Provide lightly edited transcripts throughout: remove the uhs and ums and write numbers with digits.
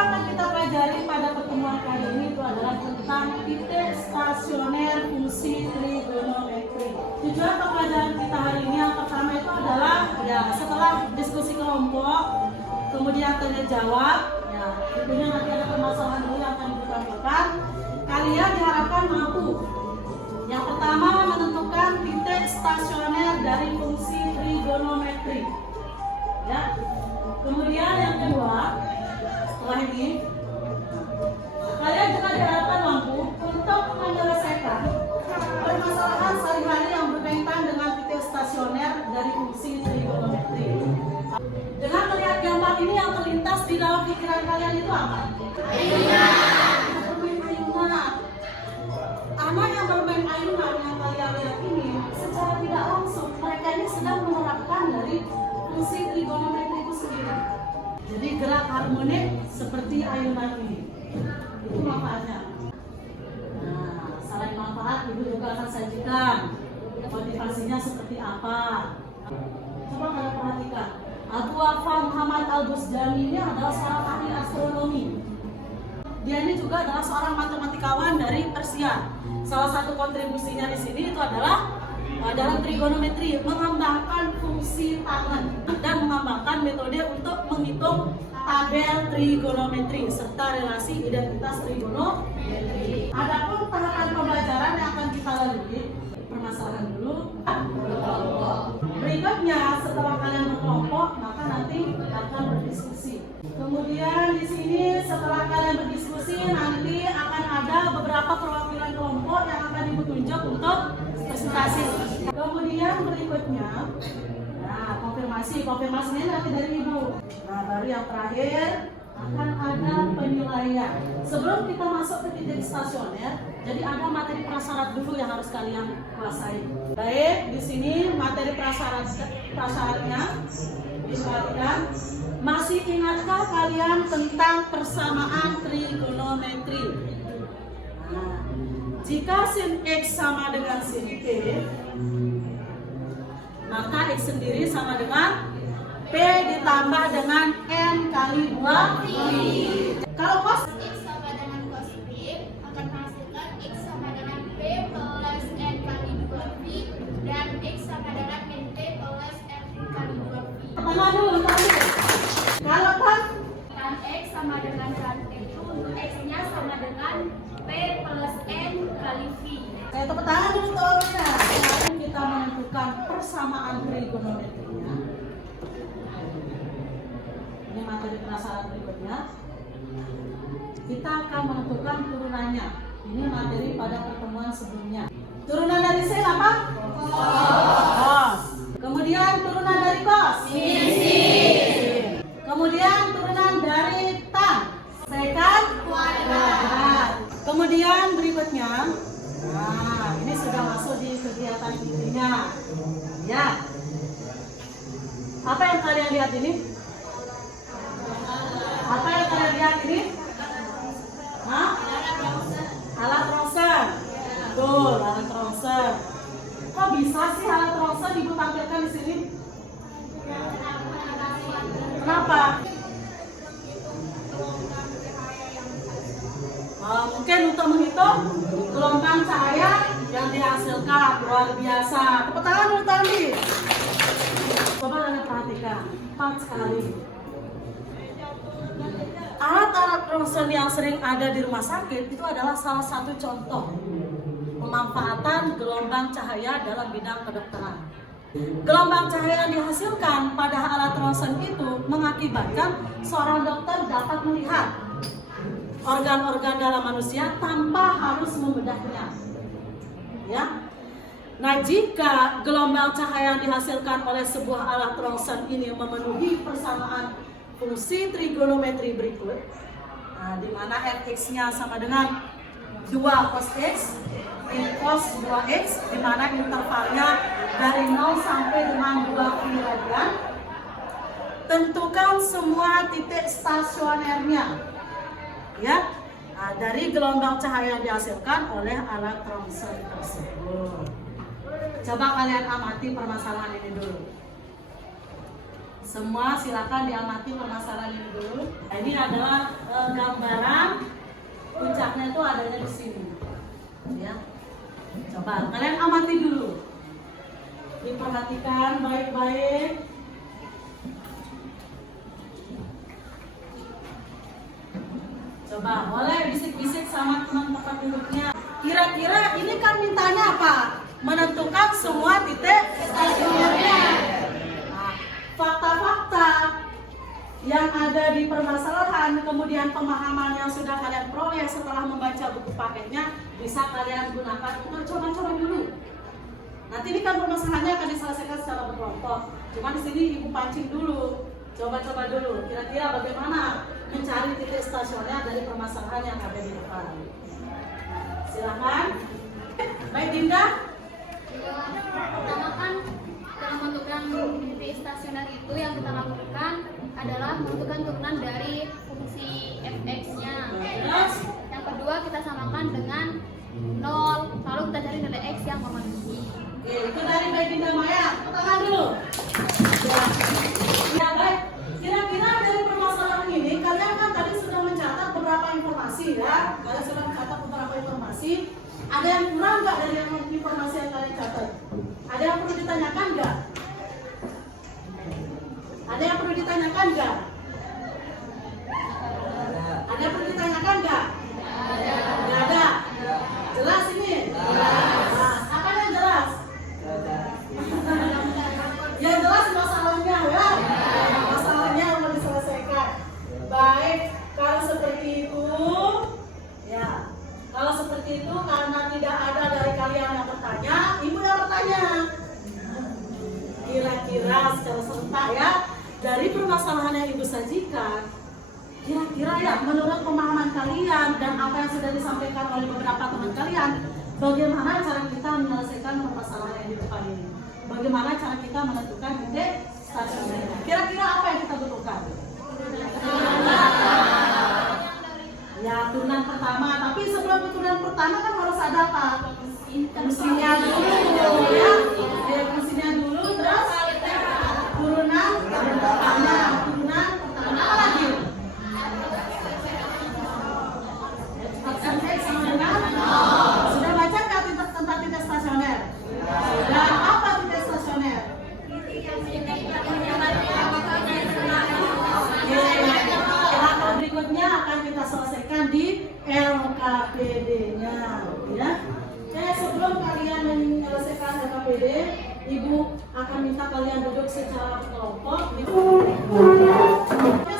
yang akan kita pelajari pada pertemuan kali ini itu adalah tentang titik stasioner fungsi trigonometri. Tujuan pembelajaran kita hari ini yang pertama itu adalah setelah diskusi kelompok, kemudian tanya jawab, tentunya nanti ada permasalahan dulu yang akan ditampilkan. Kalian diharapkan mampu. Yang pertama menentukan titik stasioner dari fungsi trigonometri. Ya. Kemudian yang kedua, setelah ini kalian juga diharapkan mampu untuk menyelesaikan permasalahan sehari-hari yang berkaitan dengan titik stasioner dari fungsi trigonometri. Dengan melihat gambar ini yang terlintas di dalam pikiran kalian itu apa? Bermain ayunan. Anak yang bermain ayunan yang kalian lihat ini secara tidak langsung mereka ini sedang menerapkan dari fungsi trigonometri itu sendiri. Jadi gerak harmonik seperti ayunan ini. Itu manfaatnya. Nah, selain manfaat, ibu juga akan sajikan motivasinya seperti apa. Coba kalian perhatikan. Abu Wafa Muhammad Al-Busdami ini adalah seorang ahli astronomi. Dia ini juga adalah seorang matematikawan dari Persia. Salah satu kontribusinya di sini itu adalah dalam trigonometri, mengembangkan fungsi tangan dan mengembangkan metode untuk menghitung tabel trigonometri serta relasi identitas trigonometri. Adapun tahapan pembelajaran yang akan kita lalui, permasalahan dulu. Berikutnya setelah kalian berkelompok, maka nanti akan berdiskusi. Kemudian di sini setelah kalian berdiskusi, nanti akan ada beberapa perwakilan kelompok yang akan ibu tunjuk untuk presentasi. Kemudian berikutnya, nah konfirmasinya nanti dari ibu. Nah baru yang terakhir akan ada penilaian. Sebelum kita masuk ke titik stasioner, jadi ada materi prasyarat dulu yang harus kalian kuasai. Baik, di sini materi prasyaratnya diperhatikan. Masih ingatkah kalian tentang persamaan trigonometri? Nah, jika sin X sama dengan sin P, maka X sendiri sama dengan P ditambah dengan N kali 2. Kalau cos X sama dengan cos P akan menghasilkan X sama dengan P plus N kali 2P dan X sama dengan NP plus N kali 2P. Pertama dulu. Kalau kan Tan X sama dengan tan P itu untuk X-nya sama dengan P plus N kali V. saya tepuk tangan dulu tolongnya. Sekarang kita menentukan persamaan trigonometrinya. Ini materi prasyarat berikutnya. Kita akan menentukan turunannya. Ini materi pada pertemuan sebelumnya. Turunan dari sin apa? Cos. Kemudian turunan dari cos? Sin. Kemudian turunan dari tan? Sekant kuadrat. Kemudian berikutnya, nah ini sudah masuk di kegiatan intinya. Ya. Apa yang kalian lihat ini? Apa yang kalian lihat ini? Hah? Alat ronsen. Betul, alat ronsen. Kok bisa sih alat ronsen ibu tampilkan di sini? Kenapa? Mungkin untuk menghitung gelombang cahaya yang dihasilkan. Luar biasa. Tepuk tangan dulu tadi. Coba kalian perhatikan, tepat sekali. Alat-alat ronsen yang sering ada di rumah sakit itu adalah salah satu contoh pemanfaatan gelombang cahaya dalam bidang kedokteran. Gelombang cahaya yang dihasilkan pada alat ronsen itu mengakibatkan seorang dokter dapat melihat organ-organ dalam manusia tanpa harus membedahnya. Ya. Nah, jika gelombang cahaya yang dihasilkan oleh sebuah alat ronsen ini memenuhi persamaan fungsi trigonometri berikut, nah, di mana fx-nya sama dengan 2 cos x min cos 2x, di mana intervalnya dari 0 sampai dengan 2 pi radian. Tentukan semua titik stasionernya, ya, nah, dari gelombang cahaya yang dihasilkan oleh alat ronsen tersebut. Coba kalian amati permasalahan ini dulu. Semua silakan diamati permasalahan ini dulu. Nah, ini adalah gambaran puncaknya itu adanya di sini. Ya. Coba kalian amati dulu. Diperhatikan baik-baik. Coba boleh bisik-bisik sama teman tempat duduknya. Kira-kira ini kan mintanya apa? Menentukan semua titik stasionernya. Nah, fakta-fakta yang ada di permasalahan, kemudian pemahaman yang sudah kalian peroleh setelah membaca buku paketnya, bisa kalian gunakan untuk coba-coba dulu. Nanti ini kan permasalahannya akan diselesaikan secara berkelompok. Cuma di sini ibu pancing dulu, coba-coba dulu. Kira-kira bagaimana mencari titik stasioner dari permasalahan yang ada di depan. Silakan. Baik Dinda. Pertama kan dalam menentukan titik stasioner itu yang kita lakukan adalah menentukan turunan dari fungsi fx-nya. Terus Yang kedua kita samakan dengan 0, lalu kita cari nilai x yang memenuhi. oke, itu dari Baik Dinda Maya. Tangan dulu. Ya. Ya baik. Kira-kira dari permasalahan ini kalian kan tadi sudah mencatat beberapa informasi ya. Kalian sudah mencatat beberapa informasi. Ada yang kurang nggak dari informasi yang kalian catat? Ada yang perlu ditanyakan nggak? Ada yang perlu ditanyakan nggak? Ada yang perlu ditanyakan nggak? Nggak ada. Jelas ini? Jelas. Apa yang jelas? Yang jelas masalahnya ya. Masalahnya mau diselesaikan. Baik, kalau seperti itu, ya. Kalau seperti itu karena tidak ada dari kalian yang bertanya, ibu yang bertanya. Kira-kira secara serentak ya, dari permasalahan yang ibu sajikan, kira-kira ya menurut pemahaman kalian dan apa yang sudah disampaikan oleh beberapa teman kalian, bagaimana cara kita menyelesaikan permasalahan yang di depan ini? Bagaimana cara kita menentukan titik stasioner? Kira-kira apa yang kita butuhkan? Ya, turunan pertama. Tapi sebelum turunan pertama kan harus ada apa? Fungsinya dulu ya. Ya, fungsinya dulu terus turunan pertama. Turunan pertama apa lagi? X sama dengan sudah baca nggak tentang titik stasioner? Sudah. Apa titik stasioner? Langkah berikutnya akan kita selesaikan di LKPD-nya, ya. Sebelum kalian menyelesaikan LKPD, ibu akan minta kalian duduk secara kelompok.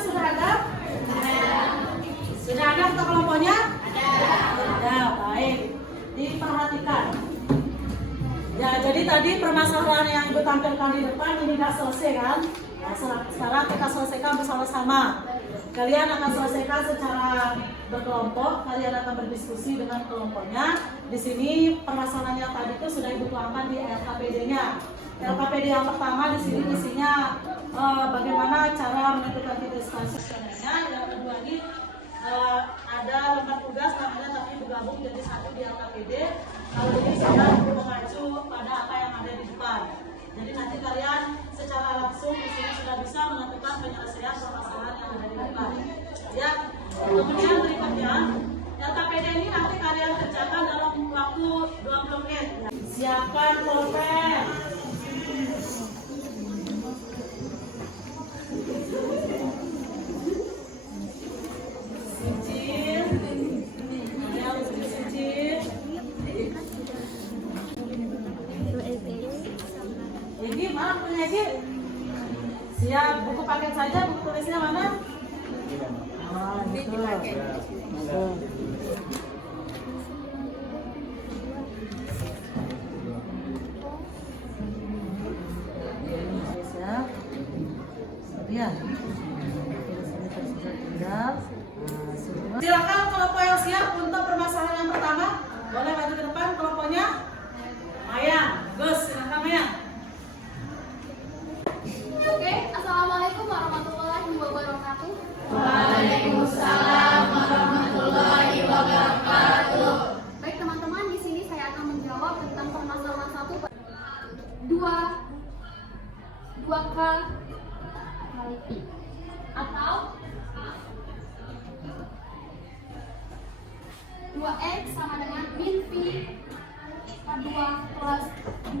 Sudah ada? Sudah ada untuk kelompoknya? Ada, baik. Diperhatikan. Ya, jadi tadi permasalahan yang ibu tampilkan di depan ini sudah selesai kan? Nah, sekarang kita selesaikan bersama-sama. Kalian akan selesaikan secara berkelompok. Kalian akan berdiskusi dengan kelompoknya. Di sini permasalahan yang tadi itu sudah ibu tuangkan di LKPD-nya. LKPD yang pertama di sini isinya bagaimana cara menentukan titik stasionernya. Yang kedua ini ada lembar tugas namanya tapi bergabung jadi satu di LKPD. Kalau ini saya mengacu pada apa yang ada di depan. Jadi nanti kalian secara langsung di sini sudah bisa menentukan penyelesaian permasalahan yang ada di depan. Ya. Kemudian berikutnya LKPD ini nanti kalian kerjakan dalam waktu 20 menit. Siapkan pulpen. Sijil. Ya, sijil. Egi, mana punya Egi? Siap, buku paket saja, buku tulisnya mana? Oh, itu. Siap. Ya. Silakan kelompok yang siap untuk permasalahan yang pertama. Boleh maju ke depan kelompoknya. Maya, Gus, silakan Maya. Oke, assalamualaikum warahmatullahi wabarakatuh. Waalaikumsalam warahmatullahi wabarakatuh. Baik teman-teman, di sini saya akan menjawab tentang permasalahan 1, 2K, kali V. Atau 2X sama dengan min V per 2 plus 2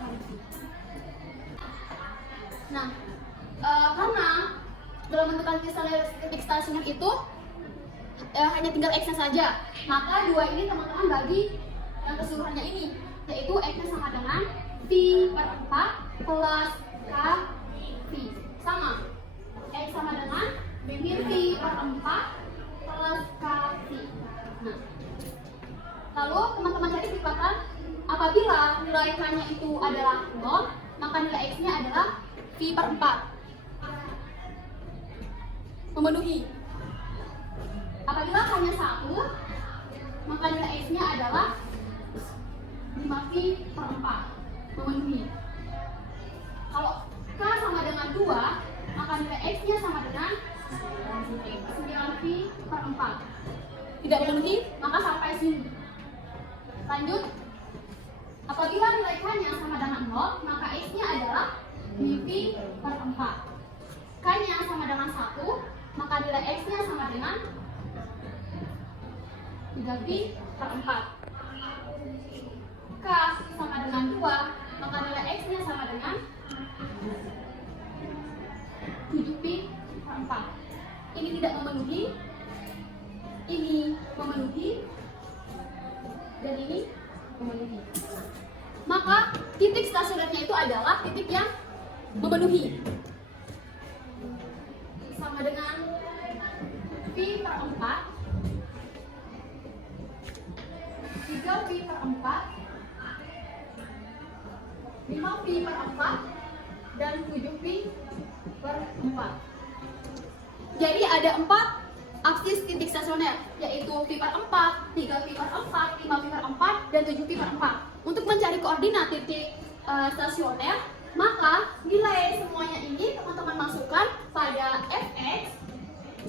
kali V. Nah, karena dalam menentukan titik stasioner itu hanya tinggal X-nya saja, maka 2 ini teman-teman bagi yang keseluruhannya ini, yaitu X-nya sama dengan V per 4 plus K V. Sama, X sama dengan min V per 4 plus K V. Nah, lalu teman-teman cari sifatan apabila nilai K-nya itu adalah 0, maka nilai X-nya adalah V per 4. Memenuhi. Apabila hanya 1, maka nilai X-nya adalah 5V per 4. Memenuhi. Kalau K sama dengan 2, maka nilai X-nya sama dengan 9V per 4. Tidak memenuhi, maka sampai sini. Lanjut. Apabila nilai K-nya sama dengan 0, maka X-nya adalah 5V per 4. K-nya sama dengan 1, maka nilai X-nya sama dengan 3V per 4. K sama dengan 2, maka nilai X-nya sama dengan 7V per 4. Ini tidak memenuhi, ini memenuhi, dan ini memenuhi. Maka titik stasionernya itu adalah titik yang memenuhi. Sama dengan V per 4, 3V per 4, 5V per 4, dan 7V per 4. Jadi ada 4 aksis titik stasioner, yaitu V per 4, 3V per 4, 5V per 4, dan 7V per 4. Untuk mencari koordinat titik stasioner, maka nilai semuanya ini teman-teman masukkan pada Fx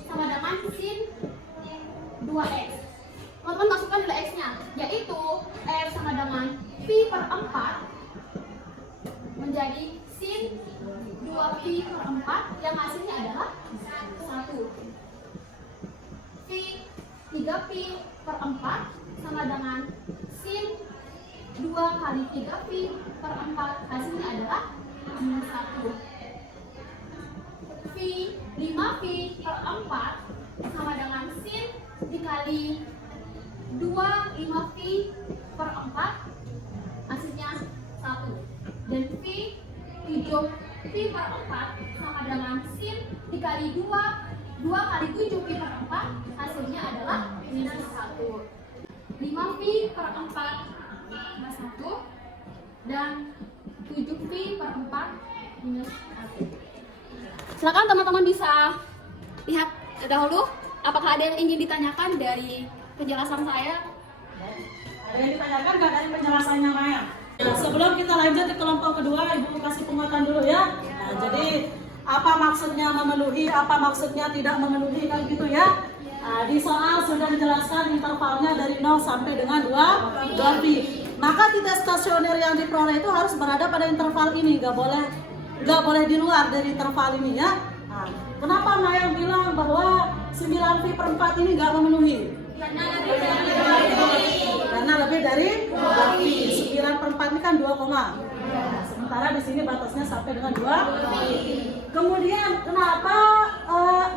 sama dengan sin 2x. Teman-teman masukkan nilai x-nya, yaitu f sama dengan v per 4 menjadi sin 2v per 4 yang hasilnya adalah 1. V 3v per 4 sama dengan sin 2 kali 3v per 4 hasilnya adalah 1. V 5v per 4 sama dengan sin dikali 2 5v per 4 hasilnya 1. Dan V 7v per 4 sama dengan sin dikali 2 kali 7v per 4 hasilnya adalah minus 1. 5v per 4 minus 1 dan 7v per 4 minus 1. Silakan teman-teman bisa lihat dahulu apakah ada yang ingin ditanyakan dari penjelasan saya. Ada yang ditanyakan nggak dari penjelasannya Maya? Nah, sebelum kita lanjut ke kelompok kedua, Ibu kasih penguatan dulu ya. Nah, jadi apa maksudnya memenuhi, apa maksudnya tidak memenuhi kan gitu ya. Nah, di soal sudah dijelaskan intervalnya dari 0 sampai dengan 2V. Maka titik stasioner yang diperoleh itu harus berada pada interval ini, nggak boleh di luar dari interval ini ya. Nah, kenapa Maya bilang bahwa 9V per 4 ini nggak memenuhi? Karena lebih dari 2V. 9 per 4 ini kan 2, sementara di sini batasnya sampai dengan 2V. Kemudian kenapa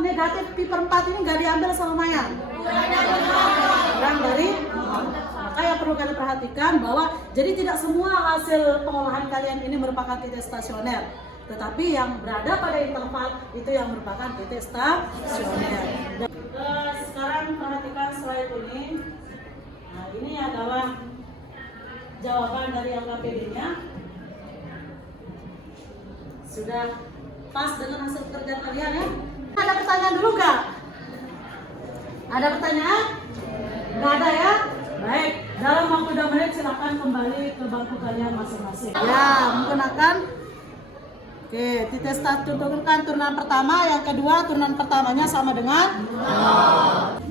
negatif V per 4 ini nggak diambil sama Maya? Kurang dari 0. Maka yang perlu kalian perhatikan bahwa jadi tidak semua hasil pengolahan kalian ini merupakan titik stasioner, tetapi yang berada pada interval itu yang merupakan titik stasioner. Sekarang perhatikan slide ini. Nah, ini adalah jawaban dari LKPD-nya. Sudah pas dengan hasil pekerjaan kalian ya. Ada pertanyaan dulu nggak? Ada pertanyaan? Nggak ada ya? Baik, dalam waktu 2 menit silakan kembali ke bangku kalian masing-masing. Ya, menggunakan titik start tunjukkan turunan pertama, yang kedua turunan pertamanya sama dengan 0.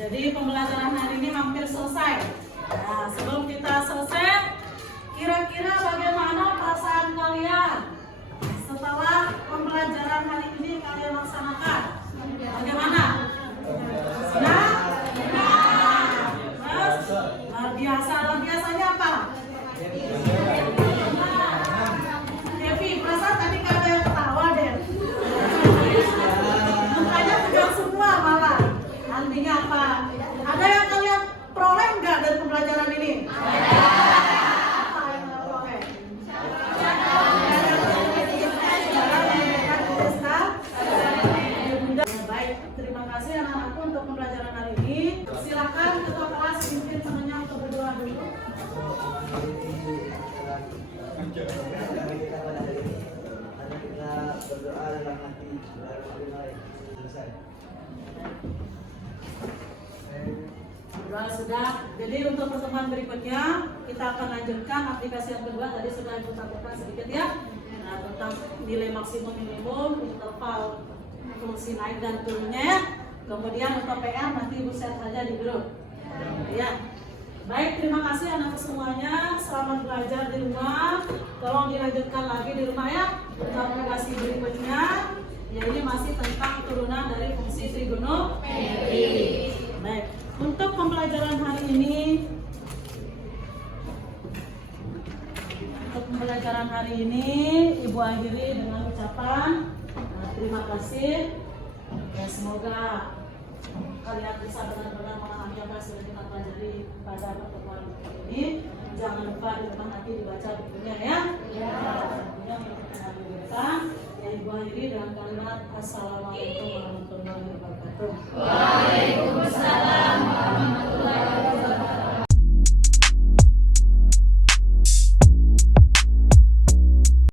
Jadi pembelajaran hari ini hampir selesai. Nah, sebelum kita selesai, kira-kira bagaimana perasaan kalian setelah pembelajaran hari ini kalian laksanakan? Bagaimana? Senang? Terus? Luar biasa. Luar biasanya apa? Devi, perasaan tadi ada yang ketawa deh. Mukanya tegang semua malah. Artinya apa? Ada yang kalian peroleh nggak dari pembelajaran ini? Apa yang kalian peroleh? Baik, terima kasih anak-anakku untuk pembelajaran hari ini. Silakan ketua kelas pimpin temannya untuk berdoa dulu. Doa sudah. Jadi untuk pertemuan berikutnya kita akan lanjutkan aplikasi yang kedua. Tadi sudah ibu tambahkan sedikit ya. Nah, tentang nilai maksimum minimum, interval fungsi naik dan turunnya ya. Kemudian untuk PR nanti ibu share saja di grup. Ya. Baik, terima kasih anak semuanya. Selamat belajar di rumah. Tolong dilanjutkan lagi di rumah ya. Untuk aplikasi berikutnya, ya ini masih tentang turunan dari fungsi trigonometri. Baik, untuk pembelajaran hari ini, Ibu akhiri dengan ucapan terima kasih. Ya, semoga kalian bisa benar-benar memahami apa yang sudah kita pelajari pada pertemuan ini. Jangan lupa di rumah nanti dibaca bukunya ya. Bukunya yang diberikan. Ya, Ibu akhiri dengan kalimat Assalamualaikum warahmatullahi wabarakatuh. Waalaikumsalam.